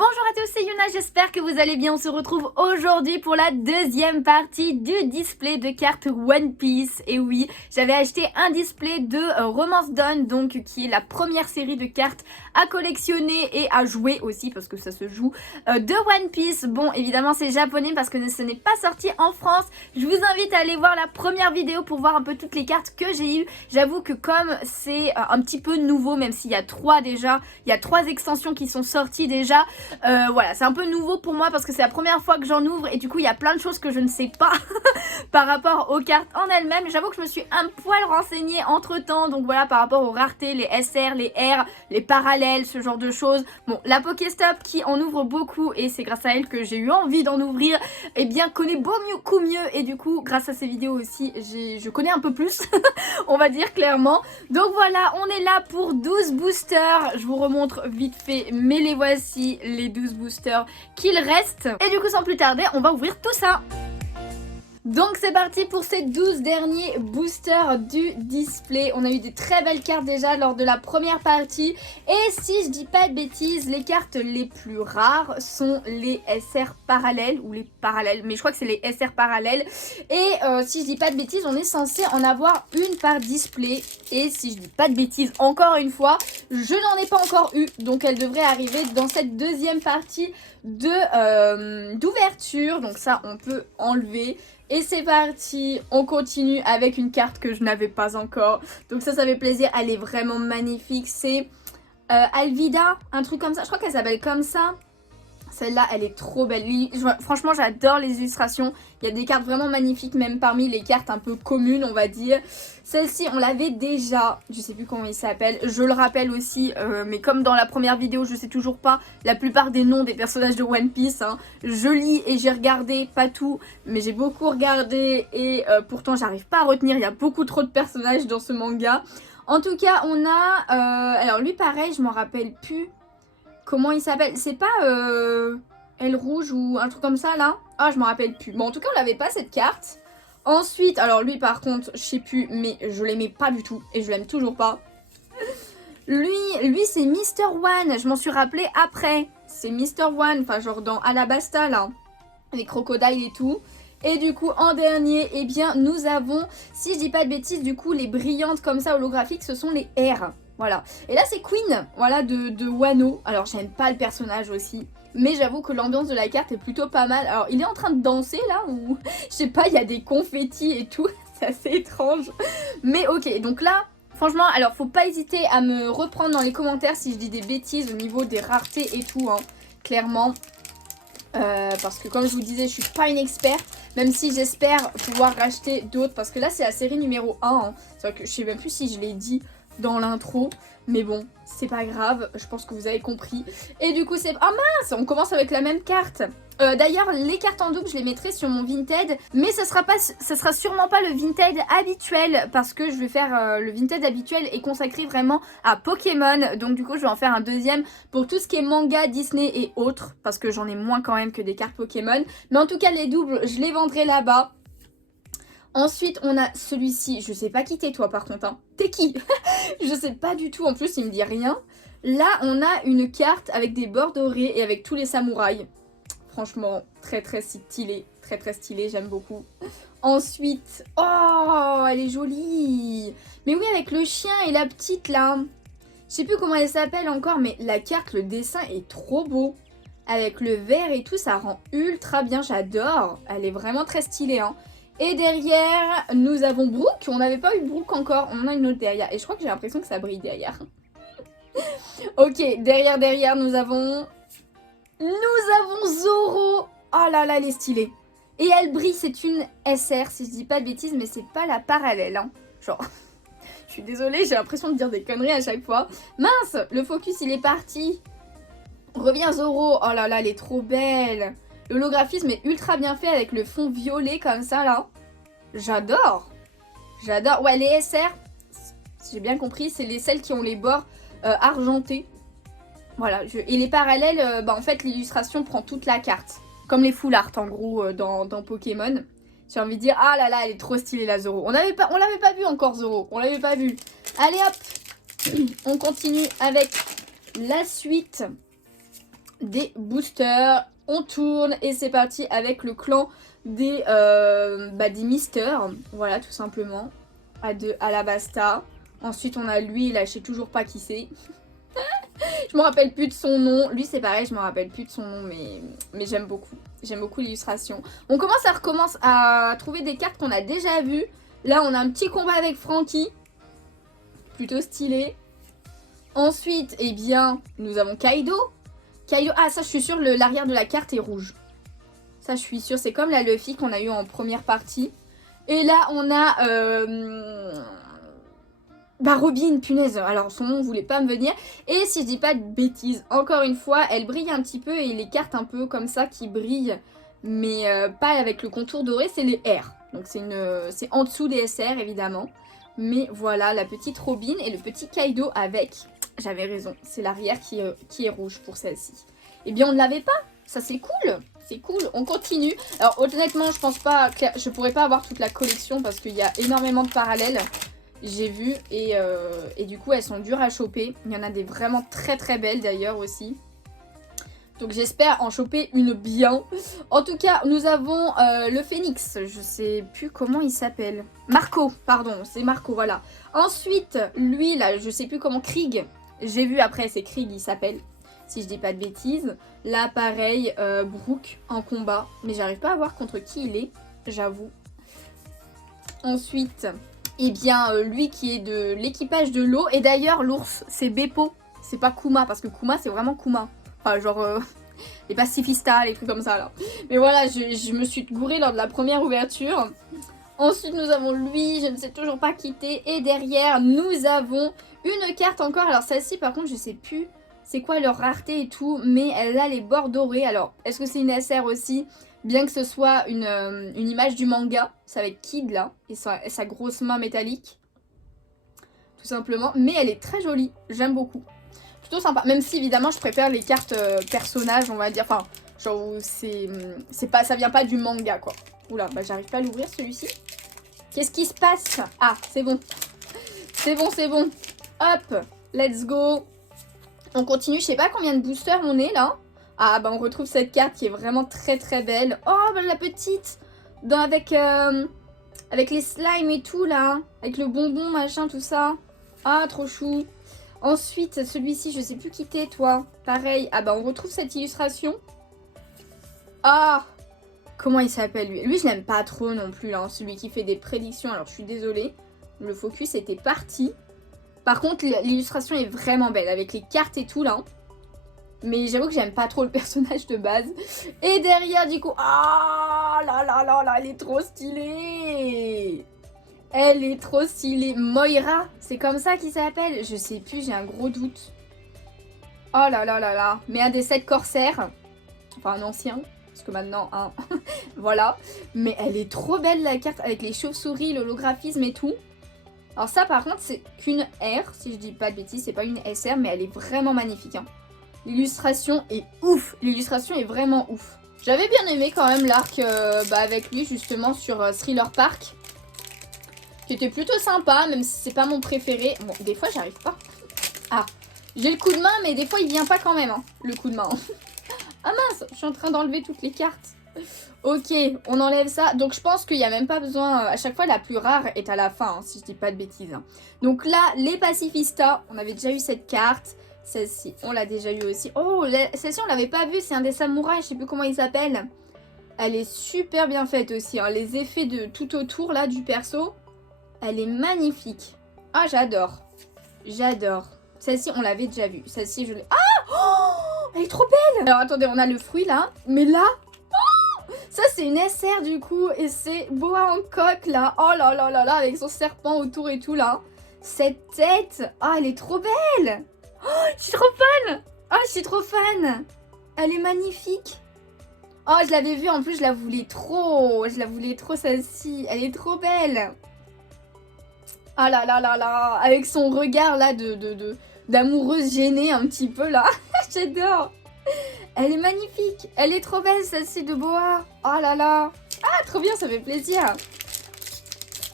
Bonjour à tous, c'est Yuna, j'espère que vous allez bien. On se retrouve aujourd'hui pour la deuxième partie du display de cartes One Piece. Et oui, j'avais acheté un display de Romance Dawn, donc qui est la première série de cartes à collectionner et à jouer aussi, parce que ça se joue de One Piece. Bon, évidemment c'est japonais parce que ce n'est pas sorti en France. Je vous invite à aller voir la première vidéo pour voir un peu toutes les cartes que j'ai eues. J'avoue que comme c'est un petit peu nouveau, même s'il y a trois déjà, il y a 3 extensions qui sont sorties déjà. Voilà, c'est un peu nouveau pour moi parce que c'est la première fois que j'en ouvre et du coup il y a plein de choses que je ne sais pas par rapport aux cartes en elles-mêmes. J'avoue que je me suis un poil renseignée entre temps, donc voilà, par rapport aux raretés, les SR, les R, les parallèles, ce genre de choses. Bon, la Pokéstop qui en ouvre beaucoup et c'est grâce à elle que j'ai eu envie d'en ouvrir, et bien connaît beaucoup mieux et du coup grâce à ces vidéos aussi je connais un peu plus on va dire clairement. Donc voilà, on est là pour 12 boosters. Je vous remontre vite fait, mais les voici, les 12 boosters qu'il reste. Et du coup, sans plus tarder, on va ouvrir tout ça. Donc c'est parti pour ces 12 derniers boosters du display. On a eu des très belles cartes déjà lors de la première partie. Et si je dis pas de bêtises, les cartes les plus rares sont les SR parallèles ou les parallèles. Mais je crois que c'est les SR parallèles. Et si je dis pas de bêtises, on est censé en avoir une par display. Et si je dis pas de bêtises, encore une fois, je n'en ai pas encore eu. Donc elle devrait arriver dans cette deuxième partie d'ouverture. Donc ça, on peut enlever. Et c'est parti, on continue avec une carte que je n'avais pas encore. Donc ça fait plaisir, elle est vraiment magnifique. C'est Alvida, un truc comme ça. Je crois qu'elle s'appelle comme ça. Celle-là, elle est trop belle. Franchement, j'adore les illustrations. Il y a des cartes vraiment magnifiques, même parmi les cartes un peu communes, on va dire. Celle-ci, on l'avait déjà. Je sais plus comment il s'appelle. Je le rappelle aussi, mais comme dans la première vidéo, je sais toujours pas la plupart des noms des personnages de One Piece. Hein. Je lis et j'ai regardé, pas tout, mais j'ai beaucoup regardé et pourtant, j'arrive pas à retenir. Il y a beaucoup trop de personnages dans ce manga. En tout cas, on a... alors lui, pareil, je m'en rappelle plus. Comment il s'appelle? C'est pas Elle Rouge ou un truc comme ça là? Ah, je m'en rappelle plus. Bon, en tout cas, on l'avait pas cette carte. Ensuite, alors lui par contre, je sais plus, mais je l'aimais pas du tout et je l'aime toujours pas. Lui c'est Mr. One, je m'en suis rappelé après. C'est Mr. One, enfin genre dans Alabasta là, les crocodiles et tout. Et du coup, en dernier, eh bien, nous avons, si je dis pas de bêtises, du coup, les brillantes comme ça holographiques, ce sont les R. Voilà. Et là, c'est Queen, voilà, de Wano. Alors, j'aime pas le personnage aussi. Mais j'avoue que l'ambiance de la carte est plutôt pas mal. Alors, il est en train de danser, là, ou... Je sais pas, il y a des confettis et tout. C'est assez étrange. Mais ok, donc là... Franchement, alors faut pas hésiter à me reprendre dans les commentaires si je dis des bêtises au niveau des raretés et tout, hein, clairement. Parce que comme je vous disais, je suis pas une experte. Même si j'espère pouvoir racheter d'autres. Parce que là, c'est la série numéro 1. Hein. C'est vrai que je sais même plus si je l'ai dit dans l'intro. Mais bon, c'est pas grave. Je pense que vous avez compris. Et du coup, c'est... Ah mince, on commence avec la même carte. D'ailleurs, les cartes en double, je les mettrai sur mon Vinted. Mais ça sera sûrement pas le Vinted habituel. Parce que je vais faire... le Vinted habituel est consacré vraiment à Pokémon. Donc du coup, je vais en faire un deuxième pour tout ce qui est manga, Disney et autres. Parce que j'en ai moins quand même que des cartes Pokémon. Mais en tout cas, les doubles, je les vendrai là-bas. Ensuite, on a celui-ci. Je sais pas qui t'es, toi, par contre. Hein. T'es qui? Je sais pas du tout. En plus, il me dit rien. Là, on a une carte avec des bords dorés et avec tous les samouraïs. Franchement, très stylé. Très stylé, j'aime beaucoup. Ensuite, oh, elle est jolie. Mais oui, avec le chien et la petite, là. Je sais plus comment elle s'appelle encore, mais la carte, le dessin est trop beau. Avec le vert et tout, ça rend ultra bien. J'adore. Elle est vraiment très stylée, hein. Et derrière, nous avons Brooke. On n'avait pas eu Brooke encore. On en a une autre derrière. Et je crois que j'ai l'impression que ça brille derrière. Ok, derrière, nous avons Zoro. Oh là là, elle est stylée. Et elle brille, c'est une SR, si je dis pas de bêtises, mais c'est pas la parallèle. Hein. Genre, je suis désolée, j'ai l'impression de dire des conneries à chaque fois. Mince, le focus, il est parti. Reviens Zoro. Oh là là, elle est trop belle. L'holographisme est ultra bien fait avec le fond violet comme ça là. J'adore. J'adore. Ouais, les SR, si j'ai bien compris, c'est celles qui ont les bords argentés. Voilà. Et les parallèles, en fait, l'illustration prend toute la carte. Comme les full art en gros dans Pokémon. J'ai envie de dire, ah là là, elle est trop stylée la Zoro. On l'avait pas vu encore Zoro. On l'avait pas vu. Allez hop. On continue avec la suite. des boosters. On tourne et c'est parti avec le clan des mystères. Voilà, tout simplement. À la basta. Ensuite, on a lui, là, je sais toujours pas qui c'est. Je me rappelle plus de son nom. Lui, c'est pareil, je me rappelle plus de son nom, mais j'aime beaucoup. J'aime beaucoup l'illustration. On recommence à trouver des cartes qu'on a déjà vues. Là, on a un petit combat avec Frankie. Plutôt stylé. Ensuite, eh bien, nous avons Kaido. Kaido, ah ça, je suis sûre, l'arrière de la carte est rouge. Ça, je suis sûre. C'est comme la Luffy qu'on a eu en première partie. Et là, on a... Robin, punaise, alors son nom voulait pas me venir. Et si je dis pas de bêtises, encore une fois, elle brille un petit peu et les cartes un peu comme ça qui brillent, mais pas avec le contour doré, c'est les R. Donc c'est en dessous des SR évidemment. Mais voilà, la petite Robin et le petit Kaido avec, j'avais raison, c'est l'arrière qui est rouge pour celle-ci. Eh bien on ne l'avait pas, ça c'est cool. C'est cool, on continue. Alors honnêtement, je pense pas, je pourrais pas avoir toute la collection parce qu'il y a énormément de parallèles. J'ai vu et du coup elles sont dures à choper. Il y en a des vraiment très très belles d'ailleurs aussi. Donc j'espère en choper une bien. En tout cas nous avons le phénix. Je sais plus comment il s'appelle. Marco, pardon, c'est Marco, voilà. Ensuite lui là, je sais plus comment, Krieg. J'ai vu après, c'est Krieg il s'appelle. Si je dis pas de bêtises. Là pareil, Brook en combat. Mais j'arrive pas à voir contre qui il est, j'avoue. Ensuite... Eh bien, lui qui est de l'équipage de l'eau. Et d'ailleurs, l'ours, c'est Beppo. C'est pas Kuma, parce que Kuma, c'est vraiment Kuma. Enfin, genre, les pacifistas, les trucs comme ça, là. Mais voilà, je me suis gourée lors de la première ouverture. Ensuite, nous avons lui, je ne sais toujours pas quitter. Et derrière, nous avons une carte encore. Alors, celle-ci, par contre, je sais plus c'est quoi leur rareté et tout. Mais elle a les bords dorés. Alors, est-ce que c'est une SR aussi ? Bien que ce soit une image du manga, c'est avec Kid là, et sa grosse main métallique, tout simplement. Mais elle est très jolie, j'aime beaucoup. Plutôt sympa, même si évidemment je préfère les cartes personnages, on va dire, enfin, genre où ça vient pas du manga quoi. Oula, bah j'arrive pas à l'ouvrir celui-ci. Qu'est-ce qui se passe? Ah, c'est bon. C'est bon, c'est bon. Hop, let's go. On continue, je sais pas combien de boosters on est là. Ah bah on retrouve cette carte qui est vraiment très très belle. Oh bah la petite avec les slimes et tout là. Avec le bonbon machin tout ça. Ah trop chou. Ensuite celui-ci je sais plus qui t'es toi. Pareil, ah bah on retrouve cette illustration. Ah comment il s'appelle lui? Lui je l'aime pas trop non plus là. Celui qui fait des prédictions, alors je suis désolée. Le focus était parti. Par contre l'illustration est vraiment belle avec les cartes et tout là. Mais j'avoue que j'aime pas trop le personnage de base. Et derrière, du coup... Ah là là là là, elle est trop stylée. Elle est trop stylée. Moira, c'est comme ça qu'il s'appelle? Je sais plus, j'ai un gros doute. Oh là là là là. Mais un des 7 corsaires. Enfin, un ancien. Parce que maintenant, un... voilà. Mais elle est trop belle, la carte, avec les chauves-souris, l'holographisme et tout. Alors ça, par contre, c'est qu'une R. Si je dis pas de bêtises, c'est pas une SR, mais elle est vraiment magnifique, hein. L'illustration est ouf, l'illustration est vraiment ouf. J'avais bien aimé quand même l'arc avec lui justement sur Thriller Park. Qui était plutôt sympa, même si c'est pas mon préféré. Bon, des fois j'arrive pas. Ah, j'ai le coup de main, mais des fois il vient pas quand même, hein, le coup de main. Ah mince, je suis en train d'enlever toutes les cartes. Ok, on enlève ça. Donc je pense qu'il n'y a même pas besoin... à chaque fois, la plus rare est à la fin, hein, si je dis pas de bêtises. Hein. Donc là, les pacifistas, on avait déjà eu cette carte. Celle-ci, on l'a déjà eu aussi. Oh, celle-ci, on l'avait pas vue. C'est un des samouraïs, je sais plus comment il s'appelle. Elle est super bien faite aussi. Hein. Les effets de tout autour, là, du perso. Elle est magnifique. Ah, j'adore. J'adore. Celle-ci, on l'avait déjà vue. Celle-ci, je l'ai... Ah oh, elle est trop belle. Alors, attendez, on a le fruit, là. Mais là... Oh, ça, c'est une SR, du coup. Et c'est Boa Hancock, là. Oh là là là là, avec son serpent autour et tout, là. Cette tête. Ah, elle est trop belle. Oh, je suis trop fan. Oh, je suis trop fan. Elle est magnifique. Oh, je l'avais vue, en plus, je la voulais trop. Je la voulais trop, celle-ci. Elle est trop belle. Ah là là là là. Avec son regard, là, d'amoureuse gênée, un petit peu, là. J'adore. Elle est magnifique. Elle est trop belle, celle-ci de Boa. Oh là là. Ah, trop bien, ça fait plaisir.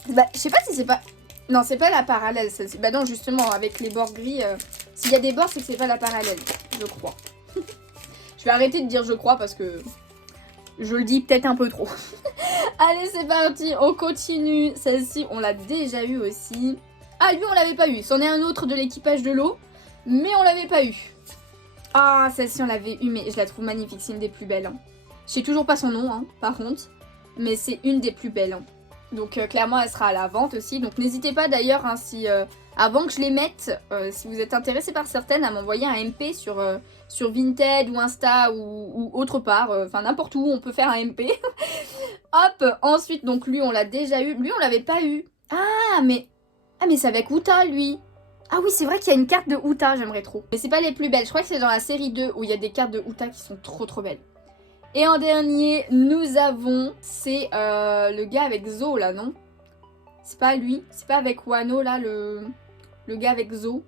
Bah, je sais pas si c'est pas... Non, c'est pas la parallèle, celle-ci. Bah non, justement, avec les bords gris... S'il y a des bords, c'est que c'est pas la parallèle, je crois. Je vais arrêter de dire je crois parce que je le dis peut-être un peu trop. Allez, c'est parti, on continue. Celle-ci, on l'a déjà eu aussi. Ah, lui, on l'avait pas eu. C'en est un autre de l'équipage de l'eau, mais on l'avait pas eu. Ah, celle-ci, on l'avait eu, mais je la trouve magnifique. C'est une des plus belles. Hein. Je sais toujours pas son nom, hein, par contre, mais c'est une des plus belles. Hein. Donc, clairement, elle sera à la vente aussi. Donc, n'hésitez pas d'ailleurs, hein, si avant que je les mette, si vous êtes intéressé par certaines, à m'envoyer un MP sur Vinted ou Insta ou autre part. Enfin, n'importe où, on peut faire un MP. Hop, ensuite, donc lui, on l'a déjà eu. Lui, on l'avait pas eu. Ah, mais c'est avec Uta, lui. Ah oui, c'est vrai qu'il y a une carte de Uta, j'aimerais trop. Mais c'est pas les plus belles. Je crois que c'est dans la série 2 où il y a des cartes de Uta qui sont trop belles. Et en dernier, nous avons, c'est le gars avec Zo, là, non? C'est pas lui. C'est pas avec Wano, là, le gars avec Zo.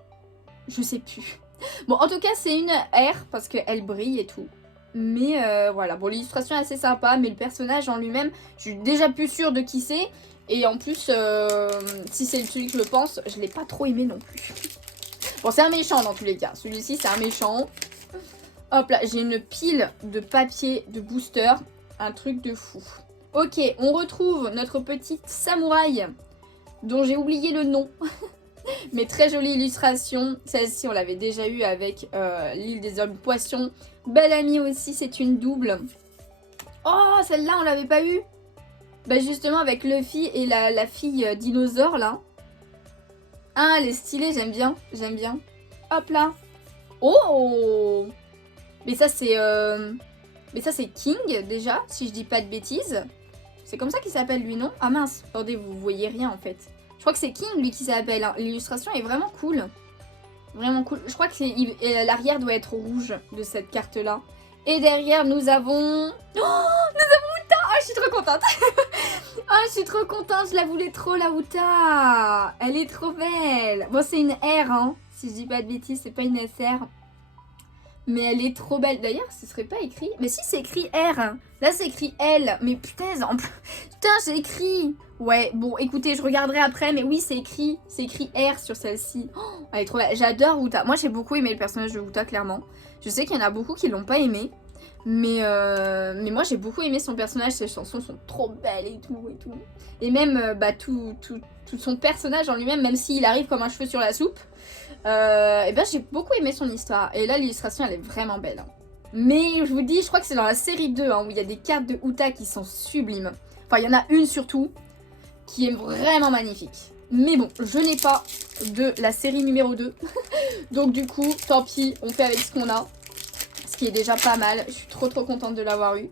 Je sais plus. Bon, en tout cas, c'est une R parce qu'elle brille et tout. Mais voilà, bon, l'illustration est assez sympa, mais le personnage en lui-même, je suis déjà plus sûre de qui c'est. Et en plus, si c'est celui que je pense, je l'ai pas trop aimé non plus. Bon, c'est un méchant dans tous les cas. Celui-ci, c'est un méchant. Hop là, j'ai une pile de papier de booster. Un truc de fou. Ok, on retrouve notre petite samouraï, dont j'ai oublié le nom. Mais très jolie illustration. Celle-ci, on l'avait déjà eu avec l'île des hommes poissons. Belle amie aussi, c'est une double. Oh, celle-là, on l'avait pas eu. Bah justement, avec Luffy et la fille dinosaure, là. Ah, elle est stylée, j'aime bien. J'aime bien. Hop là. Oh! Mais ça, c'est King, déjà, si je dis pas de bêtises. C'est comme ça qu'il s'appelle, lui, non? Ah mince, attendez, vous voyez rien, en fait. Je crois que c'est King, lui, qui s'appelle. Hein. L'illustration est vraiment cool. Vraiment cool. Je crois que l'arrière doit être rouge de cette carte-là. Et derrière, nous avons... Oh, nous avons Uta. Ah, je suis trop contente. Ah, je suis trop contente. Je la voulais trop, la Uta. Elle est trop belle. Bon, c'est une R, hein. Si je dis pas de bêtises, c'est pas une SR. Mais elle est trop belle. D'ailleurs, ce serait pas écrit... Mais si, c'est écrit R. Là, c'est écrit L. Mais putain, putain, j'ai écrit... Ouais, bon, écoutez, je regarderai après. Mais oui, c'est écrit R sur celle-ci. Oh, elle est trop belle. J'adore Uta. Moi, j'ai beaucoup aimé le personnage de Uta, clairement. Je sais qu'il y en a beaucoup qui l'ont pas aimé. Mais moi, j'ai beaucoup aimé son personnage. Ses chansons sont trop belles et tout. Et même, tout son personnage en lui-même, même s'il arrive comme un cheveu sur la soupe... et ben j'ai beaucoup aimé son histoire. Et là l'illustration elle est vraiment belle. Hein. Mais je vous dis, je crois que c'est dans la série 2 hein, où il y a des cartes de Uta qui sont sublimes. Enfin il y en a une surtout qui est vraiment magnifique. Mais bon, je n'ai pas de la série numéro 2. Donc du coup, tant pis, on fait avec ce qu'on a. Ce qui est déjà pas mal. Je suis trop contente de l'avoir eu.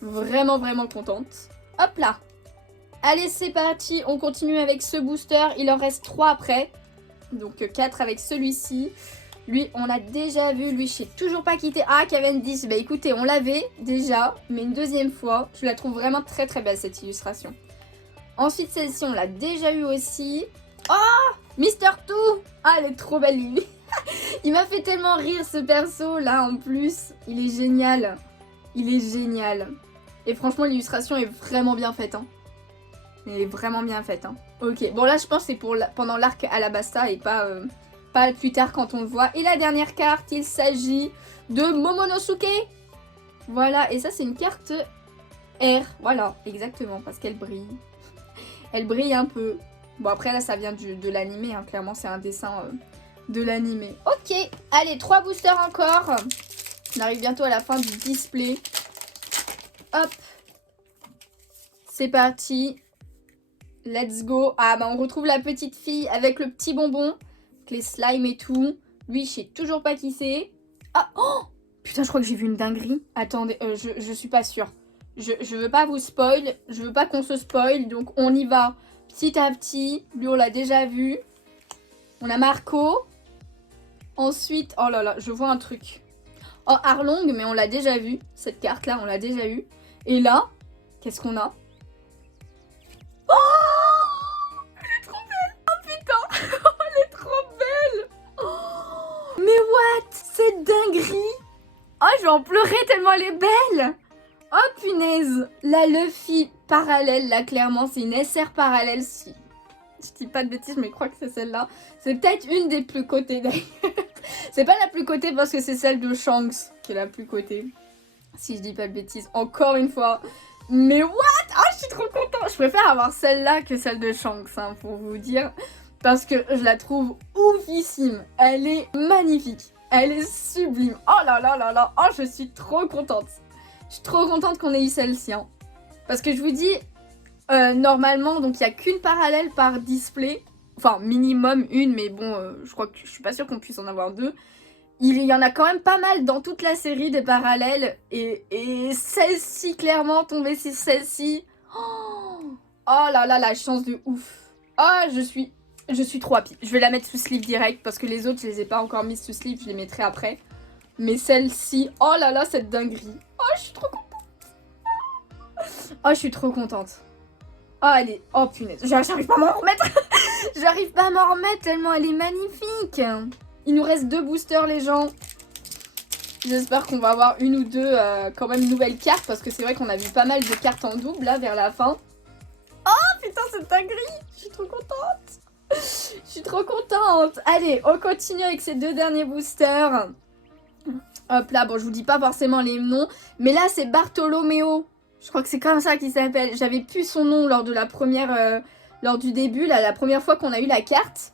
Vraiment contente. Hop là. Allez c'est parti, on continue avec ce booster. Il en reste 3 après. Donc 4 avec celui-ci. Lui, on l'a déjà vu. Lui, je sais toujours pas quitté. Ah, Cavendish. Bah écoutez, on l'avait déjà. Mais une deuxième fois. Je la trouve vraiment très belle, cette illustration. Ensuite, celle-ci, on l'a déjà eu aussi. Oh, Mister Two. Ah, elle est trop belle, lui. Il m'a fait tellement rire, ce perso-là, en plus. Il est génial. Il est génial. Et franchement, l'illustration est vraiment bien faite, hein. Elle est vraiment bien faite, hein. Ok, bon là je pense que c'est pour pendant l'arc Alabasta et pas plus tard quand on le voit. Et la dernière carte, il s'agit de Momonosuke. Voilà, et ça c'est une carte R. Voilà, exactement, parce qu'elle brille. Elle brille un peu. Bon après là ça vient de l'animé, hein. Clairement c'est un dessin de l'animé. Ok, allez, 3 boosters encore. On arrive bientôt à la fin du display. Hop. C'est parti. Let's go. Ah bah on retrouve la petite fille avec le petit bonbon. Avec les slimes et tout. Lui je sais toujours pas qui c'est. Ah oh putain je crois que j'ai vu une dinguerie. Attendez, je suis pas sûre. Je veux pas vous spoil. Je veux pas qu'on se spoil. Donc on y va petit à petit. Lui on l'a déjà vu. On a Marco. Ensuite, oh là là, je vois un truc. Oh Arlong, mais on l'a déjà vu. Cette carte là on l'a déjà eu. Et là, qu'est-ce qu'on a? Oh, elle est trop belle. Oh putain, elle est trop belle. Oh, mais what? Cette dinguerie. Oh, je vais en pleurer tellement elle est belle. Oh punaise. La Luffy parallèle, là clairement, c'est une SR parallèle. Je dis pas de bêtises, mais je crois que c'est celle-là. C'est peut-être une des plus cotées d'ailleurs. C'est pas la plus cotée parce que c'est celle de Shanks qui est la plus cotée. Si je dis pas de bêtises, encore une fois. Mais what? Ah, je suis trop contente. Je préfère avoir celle-là que celle de Shanks, hein, pour vous dire. Parce que je la trouve oufissime. Elle est magnifique. Elle est sublime. Oh là là là là. Oh, je suis trop contente. Je suis trop contente qu'on ait eu celle-ci. Hein. Parce que je vous dis, normalement, donc il n'y a qu'une parallèle par display. Enfin, minimum une, mais bon, je crois que je suis pas sûre qu'on puisse en avoir deux. Il y en a quand même pas mal dans toute la série des parallèles. Et celle-ci, clairement, tomber sur celle-ci. Oh là là, la chance de ouf. Ah, je suis trop happy. Je vais la mettre sous sleeve direct parce que les autres, je les ai pas encore mises sous sleeve. Je les mettrai après. Mais celle-ci, oh là là, cette dinguerie. Oh, je suis trop contente. Oh, je suis trop contente. Oh, elle est... Oh, punaise. J'arrive pas à m'en remettre. J'arrive pas à m'en remettre tellement elle est magnifique. Il nous reste 2 boosters, les gens. J'espère qu'on va avoir une ou deux quand même nouvelles cartes. Parce que c'est vrai qu'on a vu pas mal de cartes en double, là, vers la fin. Oh, putain, c'est dinguerie. Je suis trop contente. Je suis trop contente. Allez, on continue avec ces 2 derniers boosters. Hop là, bon, je vous dis pas forcément les noms. Mais là, c'est Bartolomeo. Je crois que c'est comme ça qu'il s'appelle. J'avais plus son nom lors de la première... lors du début, là, la première fois qu'on a eu la carte.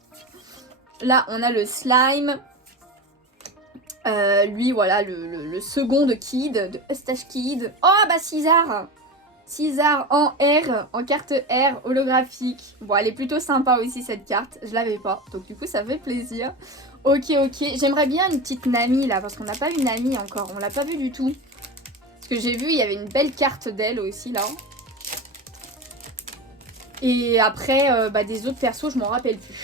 Là, on a le slime. Lui, voilà, le second de Kid, de Eustache Kid. Oh, bah, César. César en R, en carte R, holographique. Bon, elle est plutôt sympa aussi, cette carte. Je l'avais pas, donc du coup, ça fait plaisir. Ok, ok. J'aimerais bien une petite Nami, là, parce qu'on n'a pas eu Nami encore. On l'a pas vu du tout. Parce que j'ai vu, il y avait une belle carte d'elle aussi, là. Et après, bah, des autres persos, je m'en rappelle plus.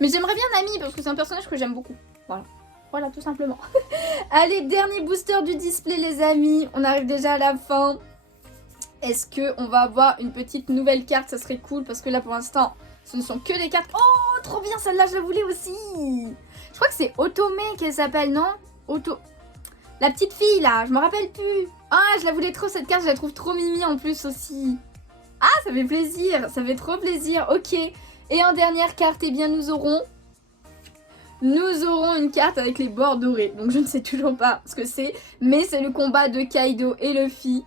Mais j'aimerais bien Nami, parce que c'est un personnage que j'aime beaucoup. Voilà. Voilà, tout simplement. Allez, dernier booster du display, les amis. On arrive déjà à la fin. Est-ce qu'on va avoir une petite nouvelle carte? Ça serait cool, parce que là, pour l'instant, ce ne sont que des cartes. Oh, trop bien, celle-là, je la voulais aussi. Je crois que c'est Otome qu'elle s'appelle, non? La petite fille, là, je me rappelle plus. Ah, je la voulais trop, cette carte, je la trouve trop mimi en plus aussi. Ah, ça fait plaisir, ça fait trop plaisir. Ok. Et en dernière carte, eh bien, nous aurons une carte avec les bords dorés. Donc, je ne sais toujours pas ce que c'est. Mais c'est le combat de Kaido et Luffy.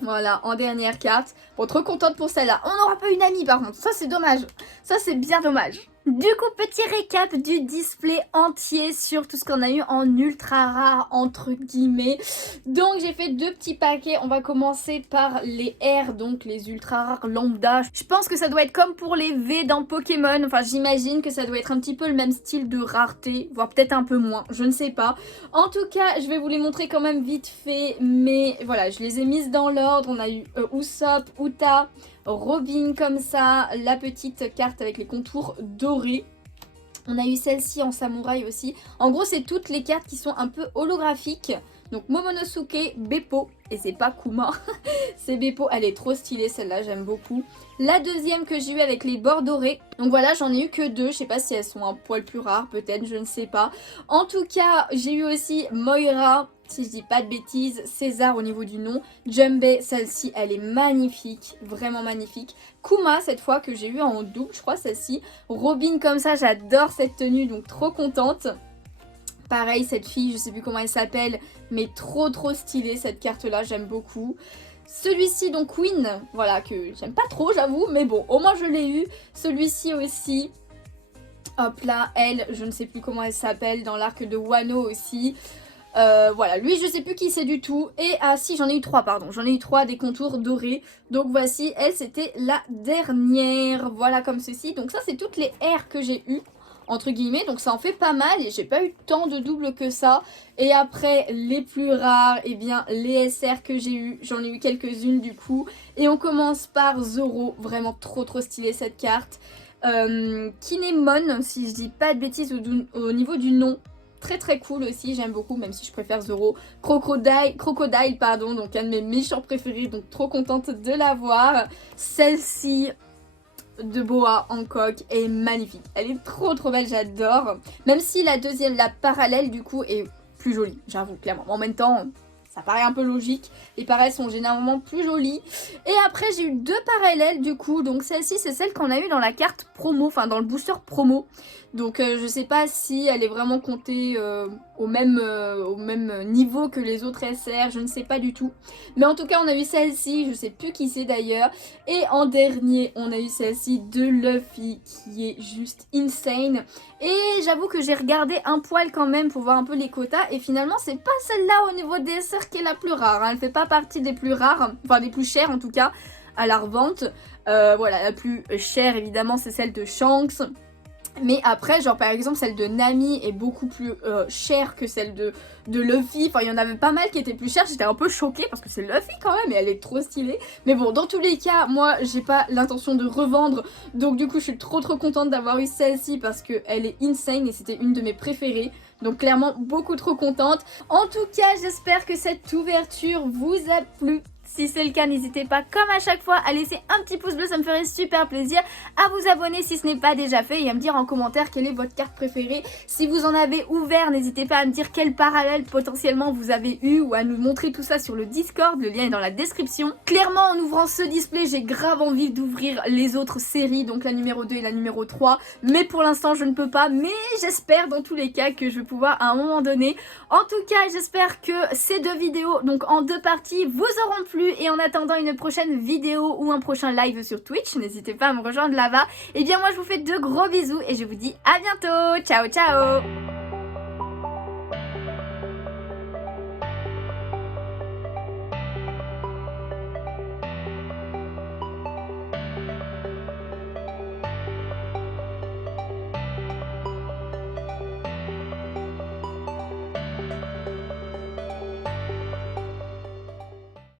Voilà, en dernière carte. Bon, trop contente pour celle-là. On n'aura pas une amie, par contre. Ça, c'est dommage. Ça, c'est bien dommage. Du coup, petit récap du display entier sur tout ce qu'on a eu en ultra rare, entre guillemets. Donc, j'ai fait 2 petits paquets. On va commencer par les R, donc les ultra rares lambda. Je pense que ça doit être comme pour les V dans Pokémon. Enfin, j'imagine que ça doit être un petit peu le même style de rareté, voire peut-être un peu moins. Je ne sais pas. En tout cas, je vais vous les montrer quand même vite fait. Mais voilà, je les ai mises dans l'ordre. On a eu Usopp, Uta, Robin comme ça, la petite carte avec les contours dorés. On a eu celle-ci en samouraï aussi. En gros, c'est toutes les cartes qui sont un peu holographiques. Donc Momonosuke, Beppo, et c'est pas Kuma, c'est Beppo, elle est trop stylée celle-là, j'aime beaucoup. La deuxième que j'ai eue avec les bords dorés, donc voilà, j'en ai eu que 2, je sais pas si elles sont un poil plus rares peut-être, je ne sais pas. En tout cas, j'ai eu aussi Moira, si je dis pas de bêtises, César au niveau du nom, Jumbe, celle-ci, elle est magnifique, vraiment magnifique. Kuma, cette fois, que j'ai eu en double, je crois, celle-ci. Robin, comme ça, j'adore cette tenue, donc trop contente. Pareil, cette fille, je sais plus comment elle s'appelle, mais trop stylée cette carte-là, j'aime beaucoup. Celui-ci, donc Queen, voilà, que j'aime pas trop, j'avoue, mais bon, au moins je l'ai eu. Celui-ci aussi, hop là, elle, je ne sais plus comment elle s'appelle, dans l'arc de Wano aussi. Voilà, lui, je sais plus qui c'est du tout. Et, ah si, j'en ai eu 3, pardon, j'en ai eu 3 des contours dorés. Donc voici, elle, c'était la dernière, voilà, comme ceci. Donc ça, c'est toutes les R que j'ai eues. Entre guillemets, donc ça en fait pas mal et j'ai pas eu tant de doubles que ça. Et après les plus rares, et bien les SR que j'ai eu, j'en ai eu quelques-unes du coup. Et on commence par Zoro, vraiment trop stylé cette carte. Kinemon, si je dis pas de bêtises au niveau du nom. Très cool aussi, j'aime beaucoup, même si je préfère Zoro. Crocodile, pardon, donc un de mes méchants préférés, donc trop contente de l'avoir. Celle-ci de Boa Hancock est magnifique. Elle est trop belle, j'adore. Même si la deuxième, la parallèle du coup, est plus jolie, j'avoue, clairement. En même temps, ça paraît un peu logique. Les parallèles sont généralement plus jolis. Et après j'ai eu 2 parallèles du coup, donc celle-ci c'est celle qu'on a eu dans la carte promo, enfin dans le booster promo. Donc je sais pas si elle est vraiment comptée au même niveau que les autres SR, je ne sais pas du tout. Mais en tout cas on a eu celle-ci, je sais plus qui c'est d'ailleurs. Et en dernier on a eu celle-ci de Luffy qui est juste insane. Et j'avoue que j'ai regardé un poil quand même pour voir un peu les quotas. Et finalement c'est pas celle-là au niveau des SR qui est la plus rare, hein. Elle fait pas partie des plus rares, enfin des plus chères en tout cas à la revente. Voilà, la plus chère évidemment c'est celle de Shanks. Mais après, genre par exemple celle de Nami est beaucoup plus chère que celle de Luffy. Enfin il y en avait pas mal qui étaient plus chères, j'étais un peu choquée parce que c'est Luffy quand même et elle est trop stylée. Mais bon, dans tous les cas, moi j'ai pas l'intention de revendre. Donc du coup je suis trop contente d'avoir eu celle-ci parce qu'elle est insane et c'était une de mes préférées. Donc clairement beaucoup trop contente. En tout cas j'espère que cette ouverture vous a plu. Si c'est le cas, n'hésitez pas, comme à chaque fois, à laisser un petit pouce bleu, ça me ferait super plaisir. À vous abonner si ce n'est pas déjà fait et à me dire en commentaire quelle est votre carte préférée. Si vous en avez ouvert, n'hésitez pas à me dire quel parallèle potentiellement vous avez eu ou à nous montrer tout ça sur le Discord. Le lien est dans la description. Clairement, en ouvrant ce display, j'ai grave envie d'ouvrir les autres séries, donc la numéro 2 et la numéro 3. Mais pour l'instant, je ne peux pas. Mais j'espère dans tous les cas que je vais pouvoir à un moment donné. En tout cas, j'espère que ces 2 vidéos, donc en 2 parties, vous auront plu. Et en attendant une prochaine vidéo ou un prochain live sur Twitch, n'hésitez pas à me rejoindre là-bas. Et bien moi je vous fais de gros bisous et je vous dis à bientôt. Ciao ciao.